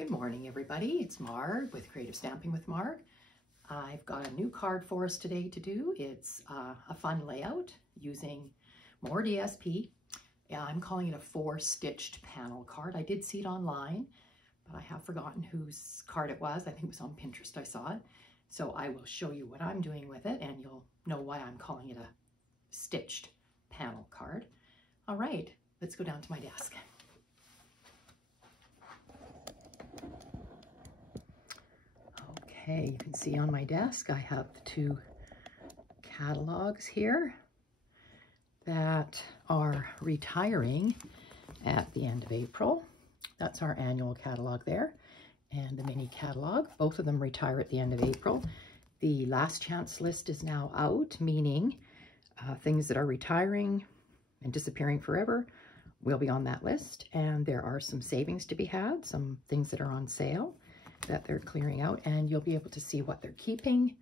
Good morning, everybody. It's Marg with Creative Stamping with Marg. I've got a new card for us today to do. It's a fun layout using more DSP. I'm calling it a 4-stitched panel card. I did see it online, but I have forgotten whose card it was. I think it was on Pinterest I saw it. So I will show you what I'm doing with it, and you'll know why I'm calling it a stitched panel card. All right, let's go down to my desk. Okay, you can see on my desk I have the two catalogs here that are retiring at the end of April. That's our annual catalog there, and the mini catalog. Both of them retire at the end of April. The last chance list is now out, meaning things that are retiring and disappearing forever will be on that list, and there are some savings to be had, some things that are on sale that they're clearing out, and you'll be able to see what they're keeping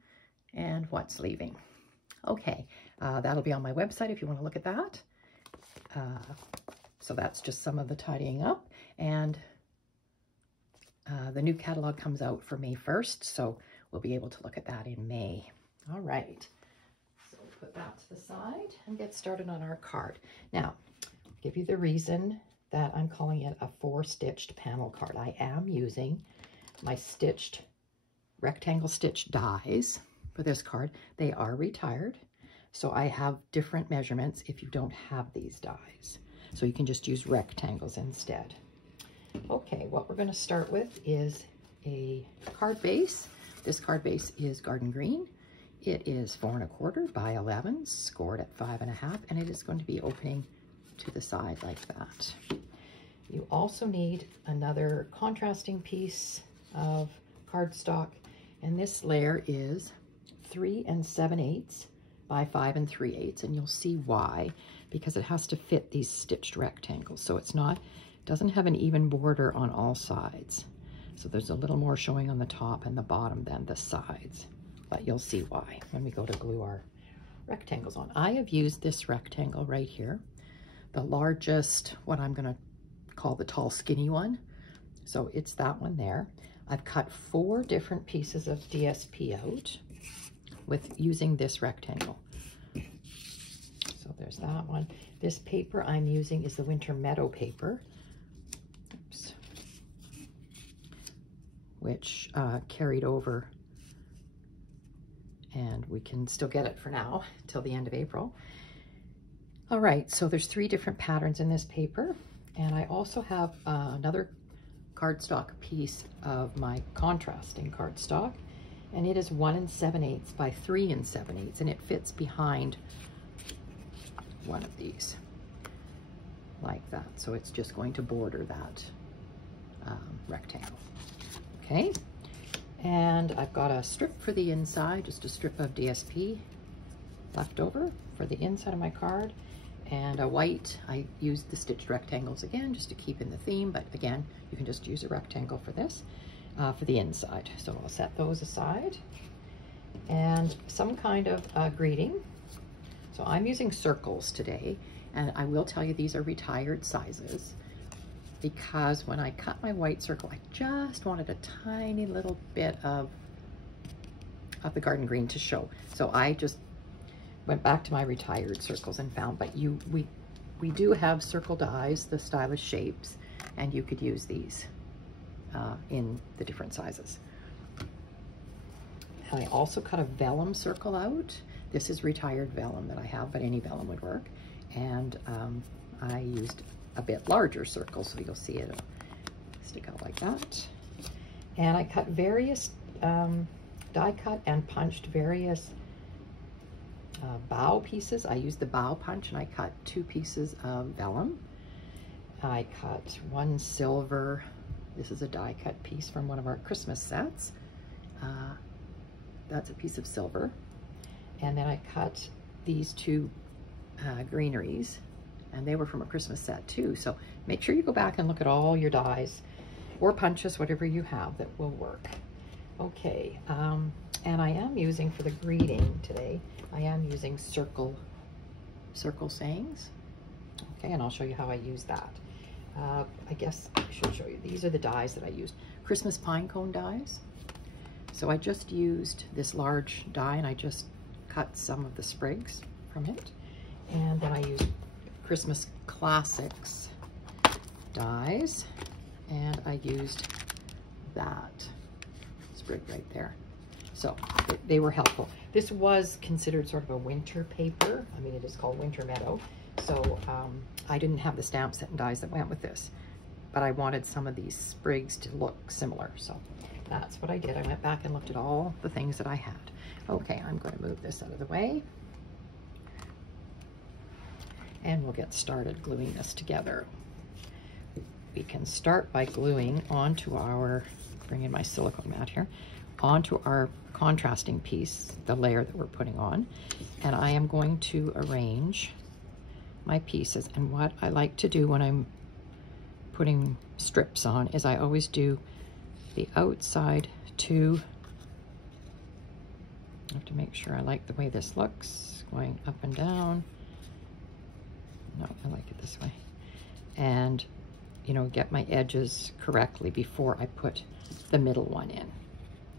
and what's leaving. Okay, that'll be on my website if you want to look at that. So that's just some of the tidying up, and the new catalog comes out for May 1st, so we'll be able to look at that in May. All right, so put that to the side and get started on our card. Now, I'll give you the reason that I'm calling it a 4-stitched panel card. I am using my stitched rectangle stitch dies for this card. They are retired, so I have different measurements if you don't have these dies. So you can just use rectangles instead. Okay, what we're going to start with is a card base. This card base is garden green. It is 4 1/4 by 11, scored at 5 1/2, and it is going to be opening to the side like that. You also need another contrasting piece of cardstock, and this layer is 3 7/8 by 5 3/8, and you'll see why, because it has to fit these stitched rectangles. So it's not, doesn't have an even border on all sides. So there's a little more showing on the top and the bottom than the sides, but you'll see why when we go to glue our rectangles on. I have used this rectangle right here, the largest, what I'm going to call the tall skinny one. So it's that one there. I've cut 4 different pieces of DSP out with using this rectangle. So there's that one. This paper I'm using is the Winter Meadow paper, oops, which carried over, and we can still get it for now till the end of April. All right, so there's 3 different patterns in this paper, and I also have another cardstock piece of my contrasting cardstock, and it is 1 7/8 by 3 7/8, and it fits behind one of these like that. So it's just going to border that rectangle. Okay, and I've got a strip for the inside, just a strip of DSP left over for the inside of my card, and a white. I used the stitched rectangles again just to keep in the theme, but again, you can just use a rectangle for this, for the inside. So I'll set those aside. And some kind of greeting. So I'm using circles today, and I will tell you these are retired sizes, because when I cut my white circle, I just wanted a tiny little bit of the garden green to show. So I just went back to my retired circles and found, but we do have circle dies, the stylish shapes, and you could use these in the different sizes. I also cut a vellum circle out. This is retired vellum that I have, but any vellum would work. And I used a bit larger circle, so you'll see it stick out like that. And I cut various, die cut and punched various bough pieces. I used the bough punch, and I cut 2 pieces of vellum. I cut 1 silver. This is a die cut piece from one of our Christmas sets. That's a piece of silver. And then I cut these 2 greeneries, and they were from a Christmas set too. So make sure you go back and look at all your dies or punches, whatever you have that will work. Okay, and I am using, for the greeting today, I am using circle sayings. Okay, and I'll show you how I use that. I guess I should show you. These are the dies that I used. Christmas pine cone dies. So I just used this large die and I just cut some of the sprigs from it. And then I used Christmas Classics dies, and I used that sprig right there. So they were helpful. This was considered sort of a winter paper. I mean, it is called Winter Meadow. So I didn't have the stamp set and dies that went with this, but I wanted some of these sprigs to look similar. So that's what I did. I went back and looked at all the things that I had. Okay, I'm going to move this out of the way. And we'll get started gluing this together. We can start by gluing onto our, bring in my silicone mat here, onto our contrasting piece, the layer that we're putting on. And I am going to arrange my pieces. And what I like to do when I'm putting strips on is I always do the outside two. I have to make sure I like the way this looks, going up and down. No, I like it this way. And, you know, get my edges correctly before I put the middle one in.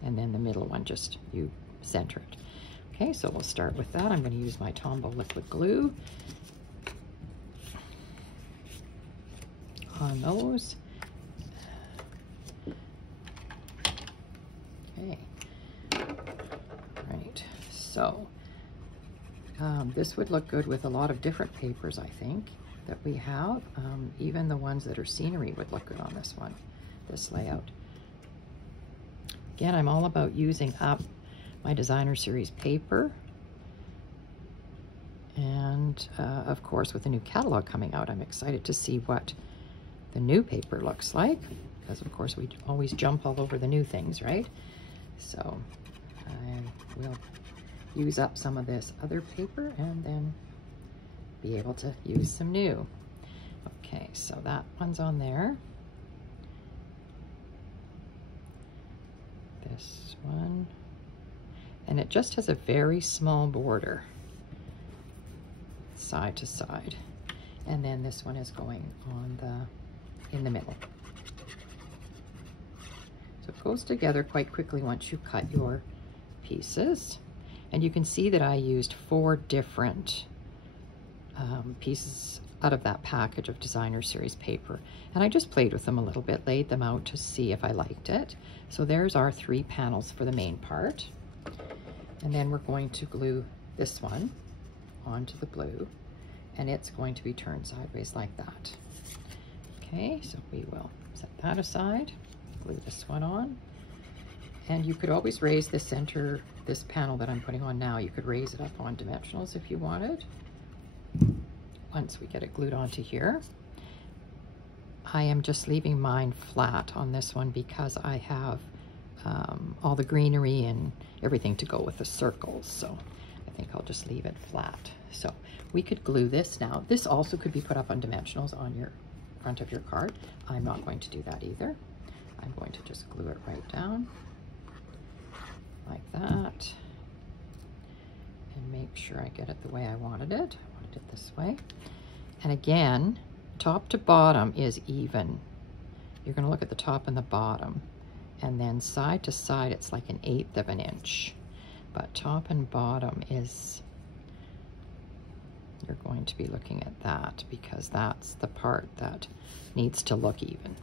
And then the middle one, just you center it. Okay, so we'll start with that. I'm going to use my Tombow liquid glue on those. Okay. Right, so this would look good with a lot of different papers, I think, that we have. Even the ones that are scenery would look good on this one, this layout. Again, I'm all about using up my designer series paper. And of course, with the new catalog coming out, I'm excited to see what the new paper looks like, because of course we always jump all over the new things, right? So I will use up some of this other paper and then be able to use some new. Okay, so that one's on there. This one. And it just has a very small border, side to side. And then this one is going on in the middle. So it goes together quite quickly once you cut your pieces. And you can see that I used 4 different pieces out of that package of designer series paper. And I just played with them a little bit, laid them out to see if I liked it. So there's our 3 panels for the main part. And then we're going to glue this one onto the blue, and it's going to be turned sideways like that. Okay, so we will set that aside, glue this one on. And you could always raise the center, this panel that I'm putting on now, you could raise it up on dimensionals if you wanted. Once we get it glued onto here, I am just leaving mine flat on this one because I have all the greenery and everything to go with the circles. So I think I'll just leave it flat. So we could glue this now. This also could be put up on dimensionals on your front of your card. I'm not going to do that either. I'm going to just glue it right down like that and make sure I get it the way I wanted it. I wanted it this way. And again, top to bottom is even. You're going to look at the top and the bottom, and then side to side it's like 1/8 of an inch, but top and bottom is, you're going to be looking at that because that's the part that needs to look even.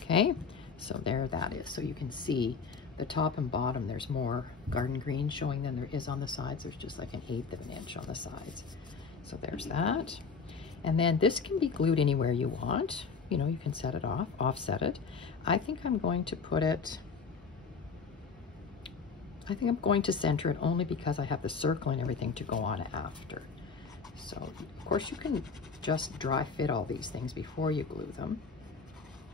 Okay, so there that is. So you can see the top and bottom, there's more garden green showing than there is on the sides. There's just like 1/8 of an inch on the sides. So there's that. And then this can be glued anywhere you want. You know, you can set it off, offset it. I think I'm going to put it, I think I'm going to center it only because I have the circle and everything to go on after. So of course you can just dry fit all these things before you glue them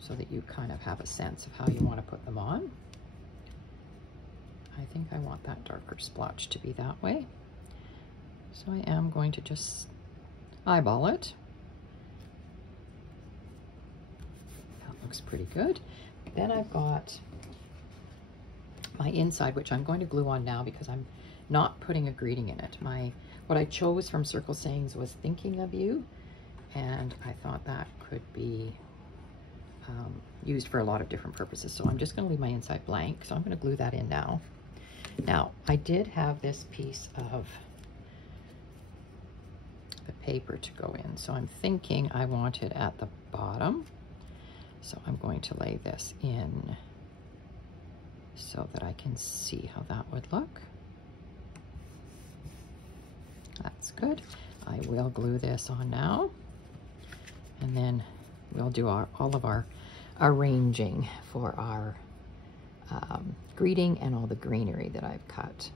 so that you kind of have a sense of how you want to put them on. I think I want that darker splotch to be that way. So I am going to just eyeball it. That looks pretty good. Then I've got my inside, which I'm going to glue on now because I'm not putting a greeting in it. What I chose from Circle Sayings was Thinking of You, and I thought that could be used for a lot of different purposes. So I'm just going to leave my inside blank. So I'm going to glue that in now. Now, I did have this piece of the paper to go in. So I'm thinking I want it at the bottom. So I'm going to lay this in so that I can see how that would look. That's good. I will glue this on now. And then we'll do all of our arranging for our greeting and all the greenery that I've cut.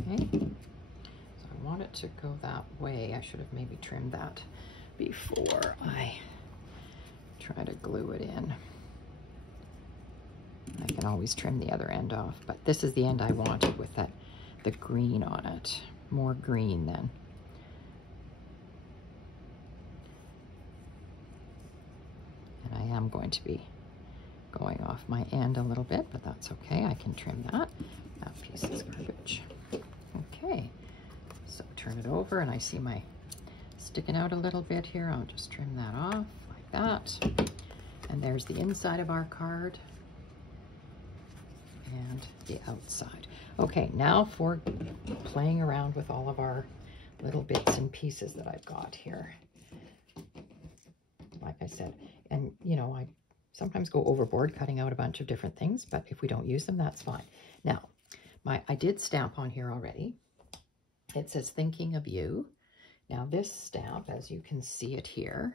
Okay, so I want it to go that way. I should have maybe trimmed that before I try to glue it in. I can always trim the other end off, but this is the end I wanted with the green on it. More green then. And I am going to be going off my end a little bit, but that's okay. I can trim that. That piece is garbage. Okay, so turn it over and I see my sticking out a little bit here. I'll just trim that off like that. And there's the inside of our card and the outside. Okay, now for playing around with all of our little bits and pieces that I've got here. Like I said, and you know, I sometimes go overboard cutting out a bunch of different things, but if we don't use them, that's fine. Now, I did stamp on here already. It says thinking of you. Now this stamp, as you can see it here,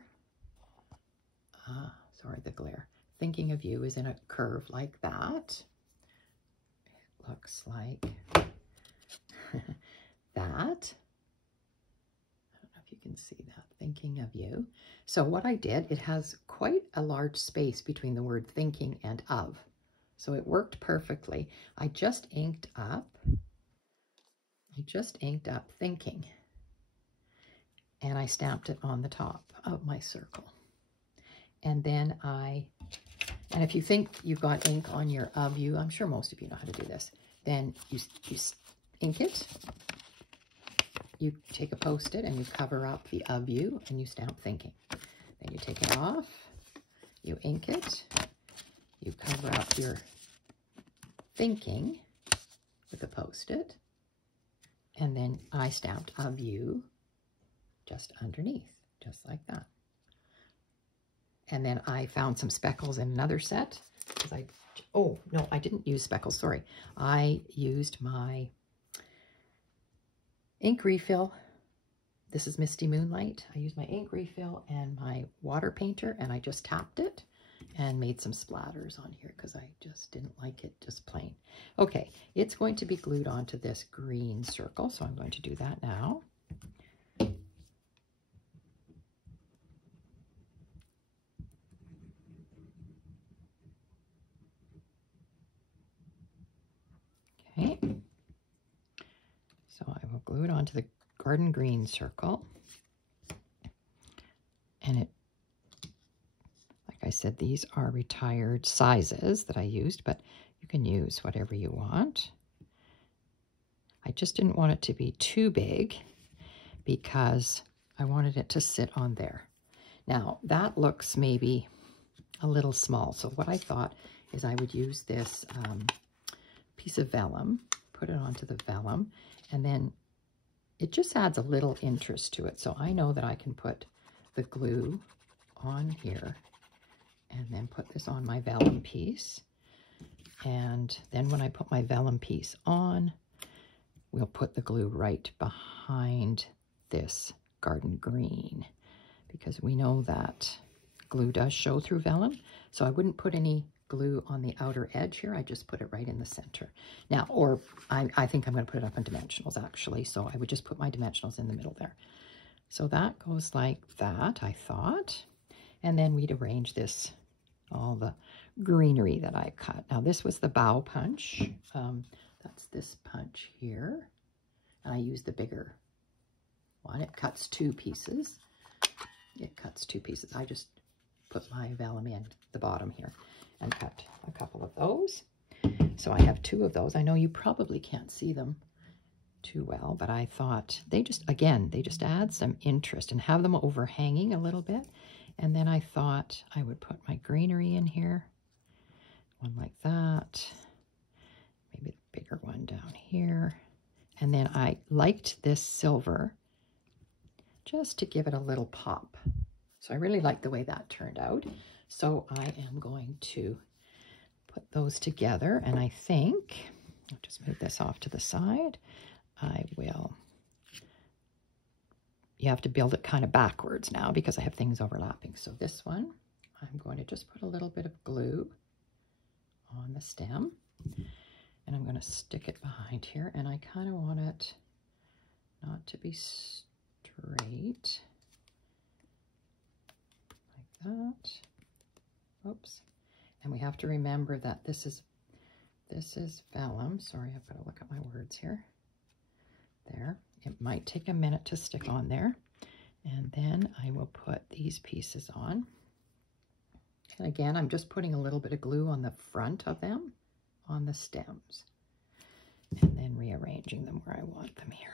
sorry, the glare. Thinking of you is in a curve like that. It looks like that. I don't know if you can see that. Thinking of you. So what I did, it has quite a large space between the word thinking and of. So it worked perfectly. I just inked up thinking. And I stamped it on the top of my circle. And then and if you think you've got ink on your of you, I'm sure most of you know how to do this, then you ink it. You take a Post-it and you cover up the of you and you stamp thinking. Then you take it off, you ink it, you cover up your thinking with a Post-it, and then I stamped of you just underneath, just like that. And then I found some speckles in another set. Oh, no, I didn't use speckles, sorry. I used my ink refill. This is Misty Moonlight. I used my ink refill and my water painter, and I just tapped it and made some splatters on here because I just didn't like it just plain. Okay, it's going to be glued onto this green circle, so I'm going to do that now. Okay, so I will glue it onto the garden green circle. And it, like I said, these are retired sizes that I used, but you can use whatever you want. I just didn't want it to be too big because I wanted it to sit on there. Now, that looks maybe a little small. So what I thought is I would use this piece of vellum, put it onto the vellum, and then it just adds a little interest to it. So I know that I can put the glue on here and then put this on my vellum piece. And then when I put my vellum piece on, we'll put the glue right behind this garden green because we know that glue does show through vellum. So I wouldn't put any glue on the outer edge here. I just put it right in the center. Now, or I think I'm going to put it up on dimensionals actually. So I would just put my dimensionals in the middle there. So that goes like that, I thought. And then we'd arrange this, all the greenery that I cut. Now this was the bough punch. That's this punch here. And I used the bigger one. It cuts two pieces. It cuts two pieces. I just put my vellum in the bottom here and cut a couple of those. So I have two of those. I know you probably can't see them too well, but I thought they just add some interest and have them overhanging a little bit. And then I thought I would put my greenery in here, one like that, maybe the bigger one down here. And then I liked this silver just to give it a little pop. So I really like the way that turned out. So I am going to put those together, and I think, I'll just move this off to the side. You have to build it kind of backwards now because I have things overlapping. So this one, I'm going to just put a little bit of glue on the stem, and I'm going to stick it behind here, and I kind of want it not to be straight like that. Oops. And we have to remember that this is vellum. Sorry, I've got to look at my words here. There. It might take a minute to stick on there. And then I will put these pieces on. And again, I'm just putting a little bit of glue on the front of them, on the stems, and then rearranging them where I want them here.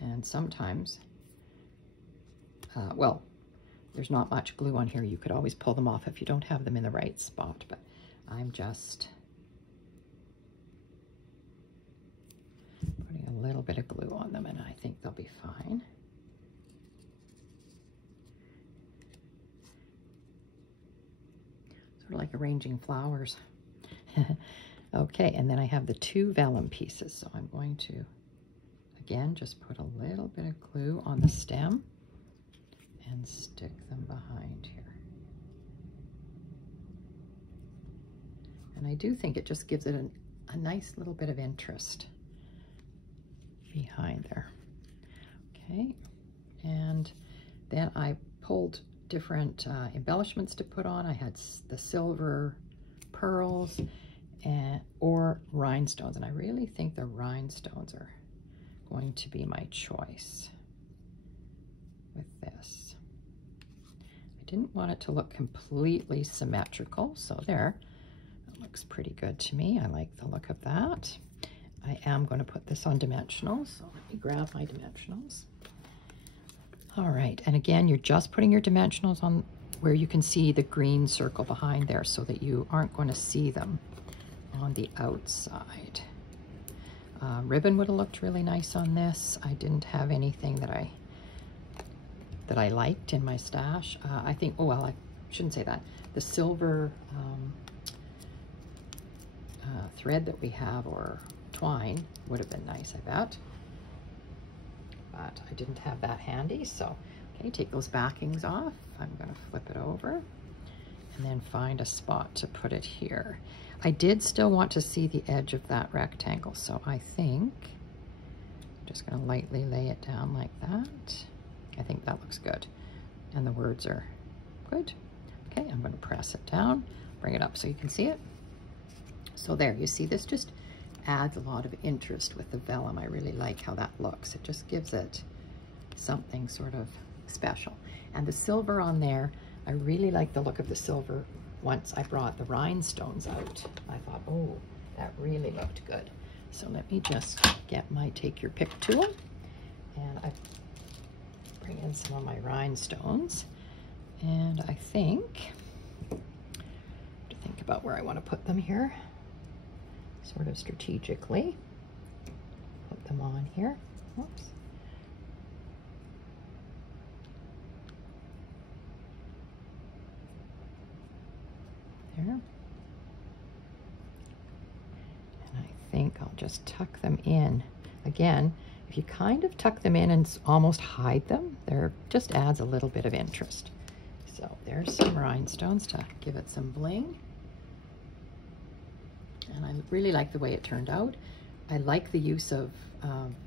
And sometimes, well, there's not much glue on here. You could always pull them off if you don't have them in the right spot, but I'm just putting a little bit of glue on them, and I think they'll be fine. Sort of like arranging flowers. Okay, and then I have the two vellum pieces, so I'm going to, again, just put a little bit of glue on the stem and stick them behind here. And I do think it just gives it a nice little bit of interest behind there. Okay, and then I pulled different embellishments to put on. I had the silver pearls or rhinestones, and I really think the rhinestones are going to be my choice with this. I didn't want it to look completely symmetrical, so there. It looks pretty good to me. I like the look of that. I am going to put this on dimensionals, so let me grab my dimensionals. All right, and again, you're just putting your dimensionals on where you can see the green circle behind there so that you aren't going to see them on the outside. Ribbon would have looked really nice on this. I didn't have anything that I liked in my stash. I think, oh well, I shouldn't say that. The silver thread that we have, or twine, would have been nice, I bet. But I didn't have that handy, so okay, take those backings off. I'm going to flip it over and then find a spot to put it here. I did still want to see the edge of that rectangle, so I think I'm just going to lightly lay it down like that. I think that looks good, and the words are good. Okay, I'm going to press it down, bring it up so you can see it. So there, you see, this just adds a lot of interest with the vellum. I really like how that looks. It just gives it something sort of special. And the silver on there, I really like the look of the silver. Once I brought the rhinestones out, I thought, oh, that really looked good. So let me just get my take your pick tool, and I bring in some of my rhinestones. And I think, to think about where I want to put them here, sort of strategically. Put them on here. Whoops. There. And I think I'll just tuck them in. Again, if you kind of tuck them in and almost hide them, there just adds a little bit of interest. So there's some rhinestones to give it some bling. And I really like the way it turned out. I like the use of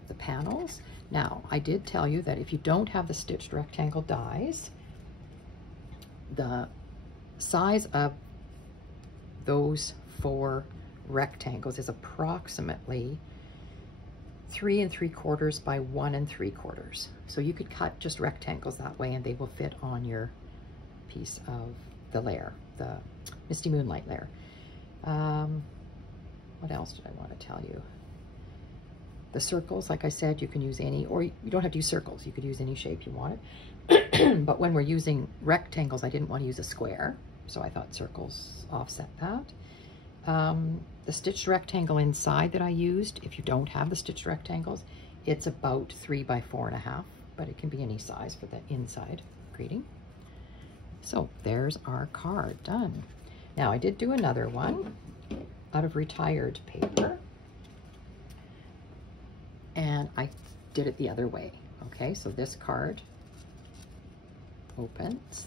the panels. Now, I did tell you that if you don't have the stitched rectangle dies, the size of those 4 rectangles is approximately 3 3/4 by 1 3/4. So you could cut just rectangles that way and they will fit on your piece of the layer, the Misty Moonlight layer. What else did I want to tell you? The circles, like I said, you can use any, or you don't have to use circles. You could use any shape you wanted. But when we're using rectangles, I didn't want to use a square, so I thought circles offset that. The stitched rectangle inside that I used, if you don't have the stitched rectangles, it's about 3 by 4.5, but it can be any size for the inside greeting. So there's our card done. Now I did do another one out of retired paper, and I did it the other way. Okay, so this card opens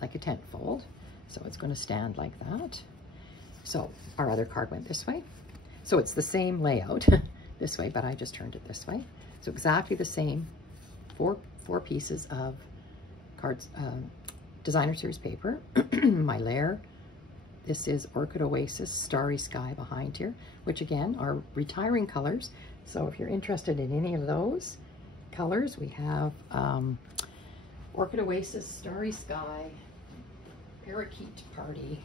like a tent fold, so it's going to stand like that. So our other card went this way, so it's the same layout this way, but I just turned it this way. So exactly the same four pieces of cards, designer series paper. My layer, this is Orchid Oasis Starry Sky behind here, which again are retiring colors. So if you're interested in any of those colors, we have Orchid Oasis Starry Sky, Parakeet Party,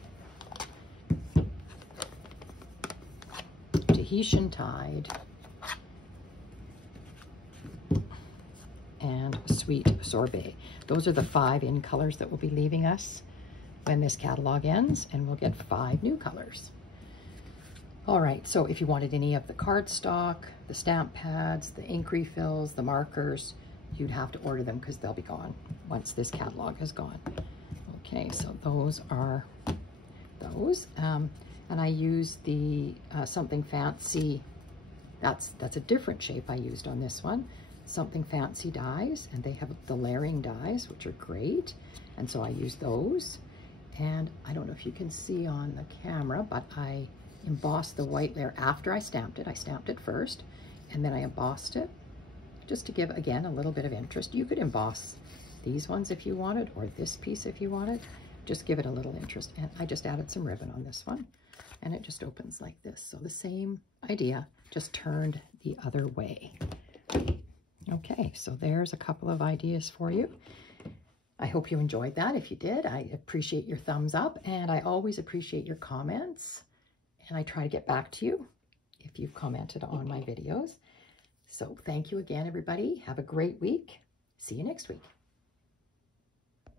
Tahitian Tide, and Sweet Sorbet. Those are the 5 in colors that will be leaving us when this catalog ends, and we'll get 5 new colors. All right, so if you wanted any of the cardstock, the stamp pads, the ink refills, the markers, you'd have to order them because they'll be gone once this catalog is gone. Okay, so those are those. And I used the Something Fancy, that's a different shape I used on this one. Something Fancy dies, and they have the layering dies, which are great. And so I used those. And I don't know if you can see on the camera, but I embossed the white layer after I stamped it. I stamped it first, and then I embossed it just to give, again, a little bit of interest. You could emboss these ones if you wanted, or this piece if you wanted. Just give it a little interest. And I just added some ribbon on this one, and it just opens like this. So the same idea, just turned the other way. Okay, so there's a couple of ideas for you. I hope you enjoyed that. If you did, I appreciate your thumbs up, and I always appreciate your comments. And I try to get back to you if you've commented on my videos. So thank you again, everybody. Have a great week. See you next week.